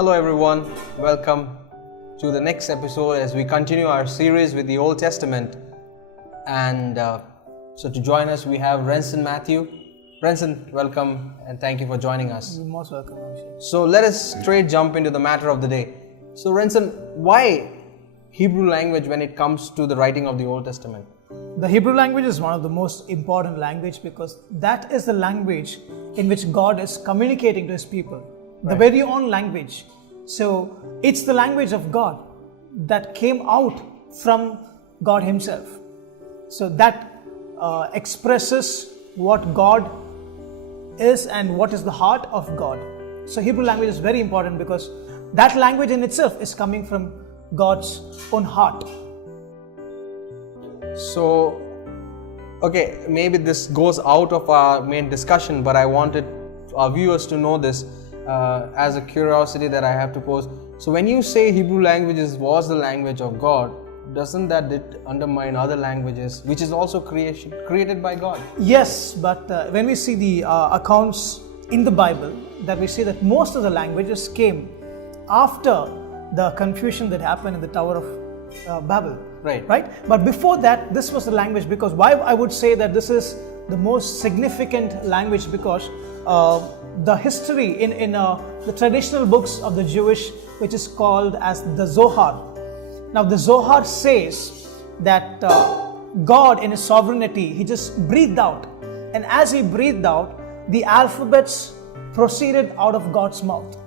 Hello everyone, welcome to the next episode as we continue our series with the Old Testament. And so to join us we have Rencin Mathew. Rencin, welcome and thank you for joining us. You're most welcome. So let us straight jump into the matter of the day. So Rencin, why Hebrew language when it comes to the writing of the Old Testament? The Hebrew language is one of the most important language because that is the language in which God is communicating to His people. The very own language. So it's the language of God that came out from God Himself. So that expresses what God is and what is the heart of God. So Hebrew language is very important because that language in itself is coming from God's own heart. So, okay, maybe this goes out of our main discussion, but I wanted our viewers to know this as a curiosity that I have to pose. So when you say Hebrew languages was the language of God, doesn't that undermine other languages which is also created by God? Yes, but when we see the accounts in the Bible, that we see that most of the languages came after the confusion that happened in the Tower of Babel. Right. But before that, this was the language, because why I would say that this is the most significant language, because the history in the traditional books of the Jewish, which is called as the Zohar. Now the Zohar says that God in His sovereignty, He just breathed out, and as He breathed out, the alphabets proceeded out of God's mouth.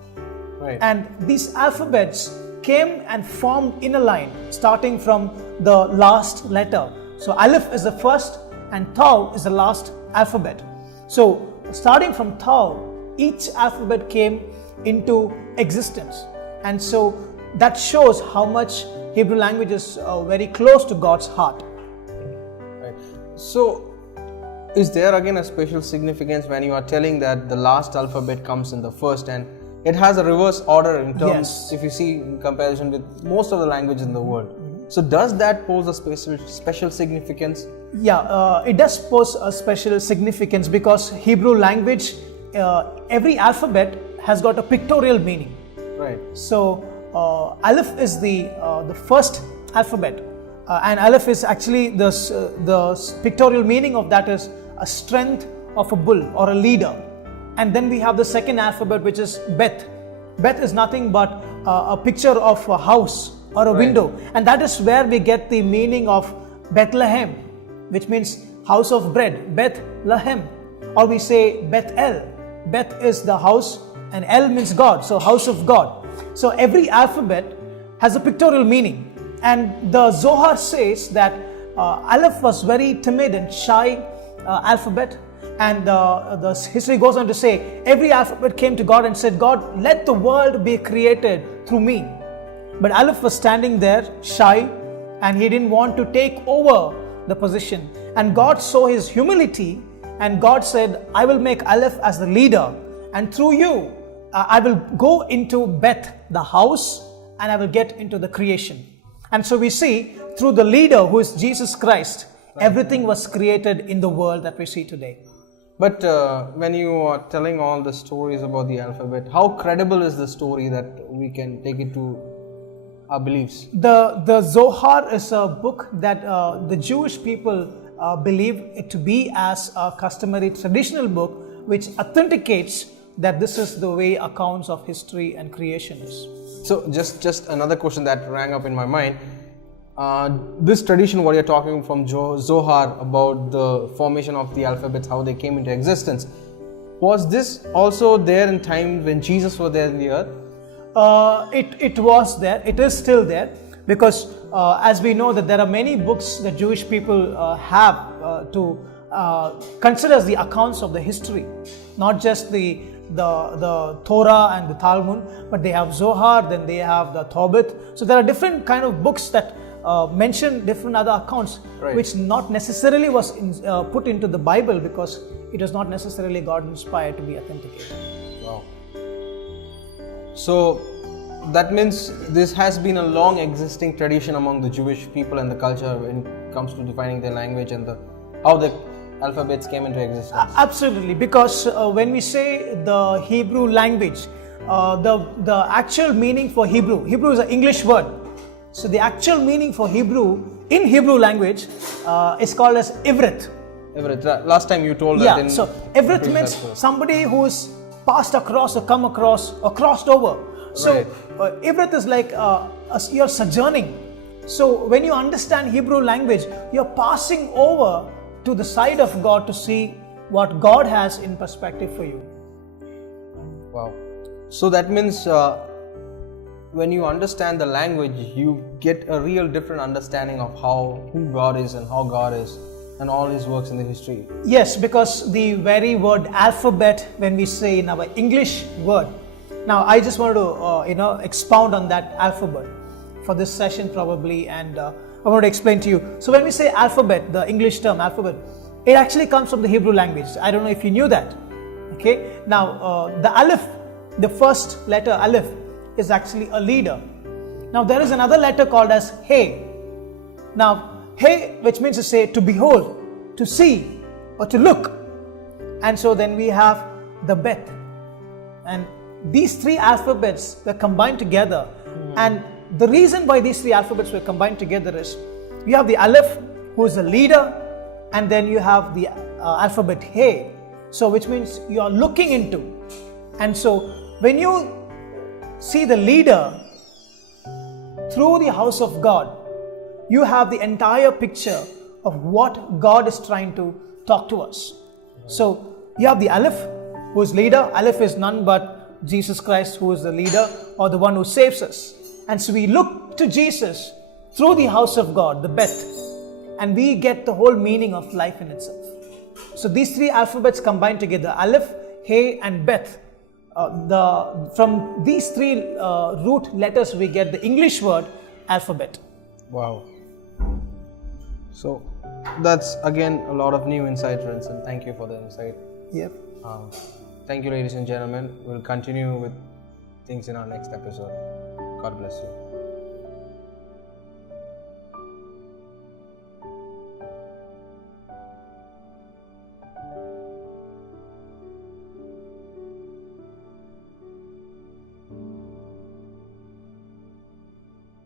Right. And these alphabets came and formed in a line starting from the last letter. So Aleph is the first and Tau is the last alphabet. So starting from Tau, each alphabet came into existence. And so that shows how much Hebrew language is very close to God's heart. Right. So is there again a special significance when you are telling that the last alphabet comes in the first, and it has a reverse order in terms, if you see in comparison with most of the languages in the world. So does that pose a special significance? Yeah, it does pose a special significance because Hebrew language, every alphabet has got a pictorial meaning. Right. So Aleph is the first alphabet, and Aleph is actually the pictorial meaning of that is a strength of a bull or a leader. And then we have the second alphabet, which is Bet. Bet is nothing but a picture of a house or a window. And that is where we get the meaning of Bethlehem, which means house of bread, Bethlehem. Or we say Beth-El. Beth is the house and El means God, so house of God. So every alphabet has a pictorial meaning. And the Zohar says that Aleph was very timid and shy alphabet. And the history goes on to say, every alphabet came to God and said, God, let the world be created through me. But Aleph was standing there shy and he didn't want to take over the position. And God saw his humility and God said, I will make Aleph as the leader. And through you, I will go into Beth, the house, and I will get into the creation. And so we see through the leader who is Jesus Christ, everything was created in the world that we see today. But when you are telling all the stories about the alphabet, how credible is the story that we can take it to our beliefs? The Zohar is a book that the Jewish people believe it to be as a customary traditional book which authenticates that this is the way accounts of history and creation is. So just another question that rang up in my mind. This tradition, what you're talking from Zohar about the formation of the alphabets, how they came into existence, was this also there in time when Jesus was there in the earth? It was there. It is still there because as we know that there are many books that Jewish people have to consider as the accounts of the history, not just the Torah and the Talmud, but they have Zohar, then they have the Tobit. So there are different kind of books that mention different other accounts, which not necessarily was put into the Bible because it was not necessarily God inspired to be authenticated. Wow. So that means this has been a long existing tradition among the Jewish people and the culture when it comes to defining their language and how the alphabets came into existence. Absolutely, because when we say the Hebrew language, the actual meaning for Hebrew is an English word. So the actual meaning for Hebrew in Hebrew language is called as Ivrit. Last time you told that. So Ivrit means somebody who is passed across or come across or crossed over. So Ivrit is like you're sojourning. So when you understand Hebrew language, you're passing over to the side of God to see what God has in perspective for you. Wow. So that means when you understand the language, you get a real different understanding of who God is and how God is and all His works in the history. Yes, because the very word alphabet, when we say in our English word. Now, I just want to expound on that alphabet for this session probably, and I want to explain to you. So when we say alphabet, the English term alphabet, it actually comes from the Hebrew language. I don't know if you knew that. Okay. Now, the Aleph, the first letter Aleph, is actually a leader. Now, there is another letter called as He. Now, He, which means to say to behold, to see, or to look. And so then we have the Bet. And these three alphabets were combined together. And the reason why these three alphabets were combined together is you have the Aleph, who is the leader, and then you have the alphabet He. So which means you are looking into. And so when you see the leader through the house of God, you have the entire picture of what God is trying to talk to us. So you have the Aleph, who is leader. Aleph is none but Jesus Christ, who is the leader or the one who saves us. And so we look to Jesus through the house of God, the Beth, and we get the whole meaning of life in itself. So these three alphabets combined together, Aleph, He and Beth. From these three root letters we get the English word alphabet. Wow. So that's again a lot of new insight, Rencin. Thank you for the insight. Yep. Thank you, ladies and gentlemen. We'll continue with things in our next episode. God bless you.